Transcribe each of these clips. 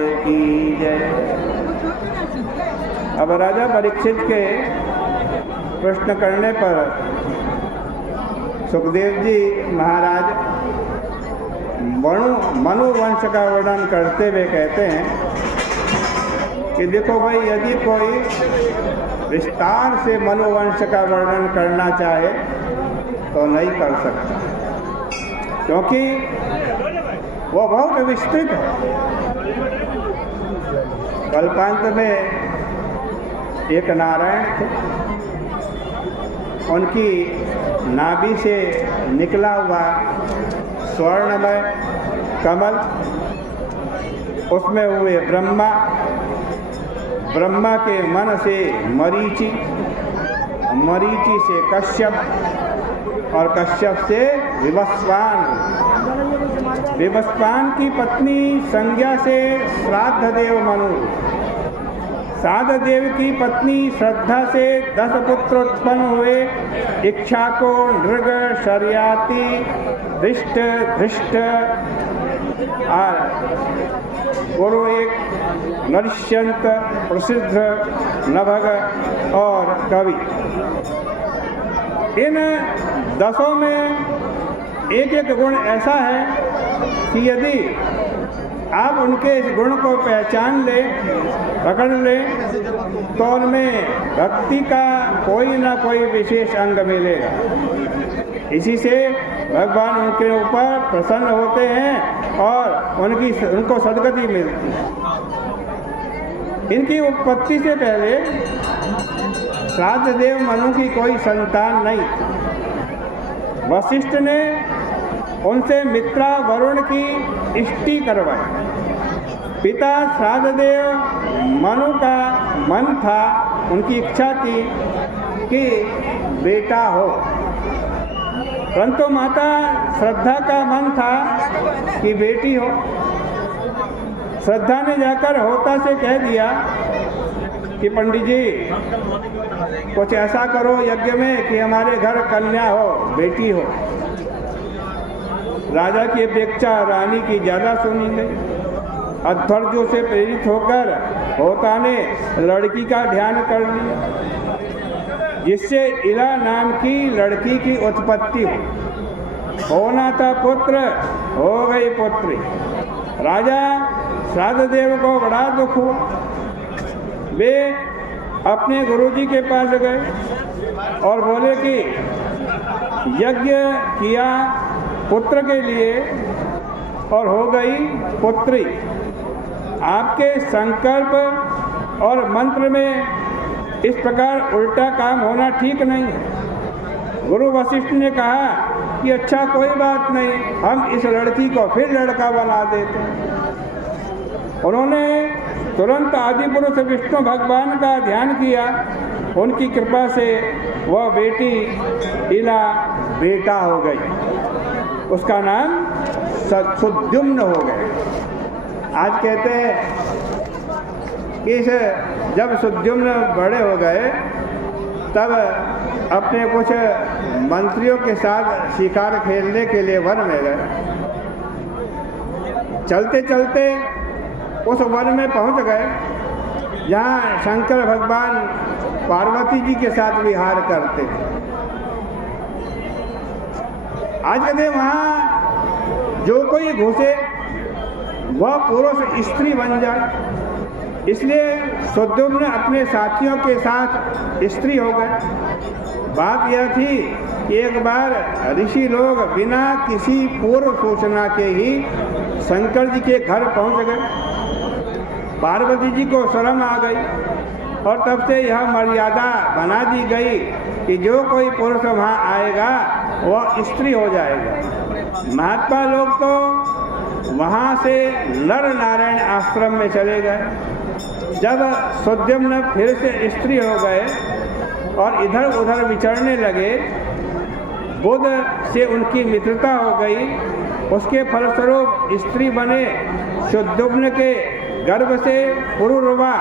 की जय। अब राजा परीक्षित के प्रश्न करने पर सुखदेव जी महाराज मनुवंश का वर्णन करते हुए कहते हैं कि देखो भाई, यदि कोई विस्तार से मनुवंश का वर्णन करना चाहे तो नहीं कर सकता, क्योंकि वो बहुत विस्तृत है। कल्पांत में एक नारायण थे, उनकी नाभि से निकला हुआ स्वर्णमय कमल, उसमें हुए ब्रह्मा, ब्रह्मा के मन से मरीचि, मरीचि से कश्यप और कश्यप से विवस्वान, विवस्वान की पत्नी संज्ञा से श्राद्ध देव मनु, श्राद्ध देव की पत्नी श्रद्धा से 10 पुत्र उत्पन्न हुए। इच्छा को नृग, शर्याति, धृष्ट, धृष्ट और गुरु एक नरिष्यंत, प्रसिद्ध, नभग और कवि। इन 10 में एक एक गुण ऐसा है कि यदि आप उनके इस गुण को पहचान ले, पकड़ ले, तो उनमें भक्ति का कोई ना कोई विशेष अंग मिलेगा। इसी से भगवान उनके ऊपर प्रसन्न होते हैं और उनको सद्गति मिलती है। इनकी उत्पत्ति से पहले श्राद्ध देव मनु की कोई संतान नहीं थी। वशिष्ठ ने उनसे मित्रा वरुण की इष्टि करवाई। पिता श्राद्ध देव मनु का मन था, उनकी इच्छा थी कि बेटा हो, परंतु माता श्रद्धा का मन था कि बेटी हो। श्रद्धा ने जाकर होता से कह दिया कि पंडित जी, कुछ ऐसा करो यज्ञ में कि हमारे घर कन्या हो, बेटी हो। राजा की अपेक्षा रानी की ज़्यादा सुनी गई। अध्वर्यों से प्रेरित होकर होता ने लड़की का ध्यान कर लिया, जिससे इला नाम की लड़की की उत्पत्ति हुई। होना था पुत्र, हो गई पुत्री। राजा श्राद्ध देव को बड़ा दुख हुआ। वे अपने गुरुजी के पास गए और बोले कि यज्ञ किया पुत्र के लिए और हो गई पुत्री। आपके संकल्प और मंत्र में इस प्रकार उल्टा काम होना ठीक नहीं है। गुरु वशिष्ठ ने कहा कि अच्छा कोई बात नहीं, हम इस लड़की को फिर लड़का बना देते हैं। उन्होंने तुरंत आदिपुरुष विष्णु भगवान का ध्यान किया। उनकी कृपा से वह बेटी इला बेटा हो गई। उसका नाम सुद्युम्न हो गया। आज कहते हैं कि जब सुद्युम्न बड़े हो गए तब अपने कुछ मंत्रियों के साथ शिकार खेलने के लिए वन में गए। चलते चलते उस वन में पहुंच गए जहाँ शंकर भगवान पार्वती जी के साथ विहार करते थे। आज कहते वहाँ जो कोई घुसे वह पुरुष स्त्री बन जाए, इसलिए सुद्युम्न अपने साथियों के साथ स्त्री हो गए। बात यह थी कि एक बार ऋषि लोग बिना किसी पूर्व सूचना के ही शंकर जी के घर पहुंच गए। पार्वती जी को शर्म आ गई और तब से यह मर्यादा बना दी गई कि जो कोई पुरुष वहाँ आएगा वह स्त्री हो जाएगा। महात्मा लोग तो वहाँ से नर नारायण आश्रम में चले गए। जब सुद्युम्न फिर से स्त्री हो गए और इधर उधर विचरने लगे, बुध से उनकी मित्रता हो गई। उसके फलस्वरूप स्त्री बने। सुद्युम्न के गर्भ से पुरुरवा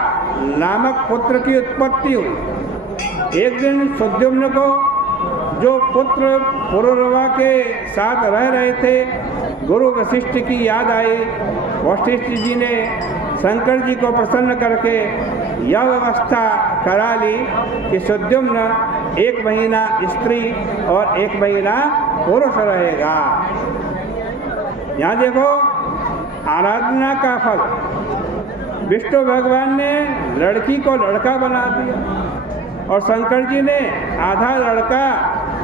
नामक पुत्र की उत्पत्ति हुई। एक दिन सुद्युम्न को जो पुत्र पुरुरवा के साथ रह रहे थे, गुरु वशिष्ठ की याद आई। वशिष्ठ जी ने शंकर जी को प्रसन्न करके यह व्यवस्था करा ली कि सुद्युम्न 1 महीना स्त्री और 1 महीना पुरुष रहेगा। यहाँ देखो, आराधना का फल विष्णु भगवान ने लड़की को लड़का बना दिया और शंकर जी ने आधा लड़का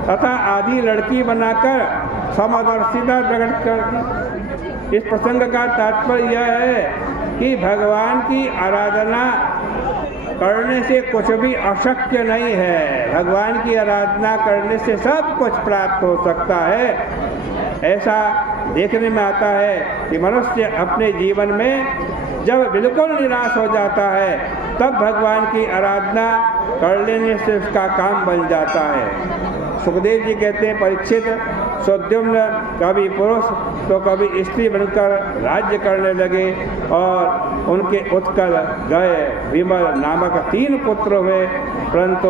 तथा आधी लड़की बनाकर समदर्शिता प्रकट कर दी। इस प्रसंग का तात्पर्य यह है कि भगवान की आराधना करने से कुछ भी अशक्य नहीं है। भगवान की आराधना करने से सब कुछ प्राप्त हो सकता है। ऐसा देखने में आता है कि मनुष्य अपने जीवन में जब बिल्कुल निराश हो जाता है तब भगवान की आराधना कर लेने से उसका काम बन जाता है। सुखदेव जी कहते हैं, परीक्षित, सुद्युम्न कभी पुरुष तो कभी स्त्री बनकर राज्य करने लगे और उनके उत्कल गए विमल नामक 3 पुत्र हुए, परंतु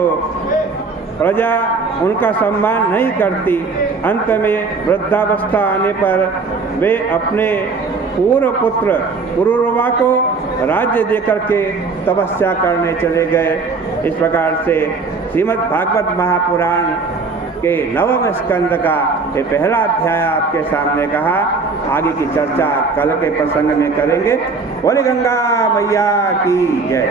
प्रजा उनका सम्मान नहीं करती। अंत में वृद्धावस्था आने पर वे अपने पूर्व पुत्र पुरुरवा को राज्य देकर के तपस्या करने चले गए। इस प्रकार से श्रीमद् भागवत महापुराण के 9वें स्कंद का ये पहला अध्याय आपके सामने कहा। आगे की चर्चा कल के प्रसंग में करेंगे। बोले गंगा मैया की जय।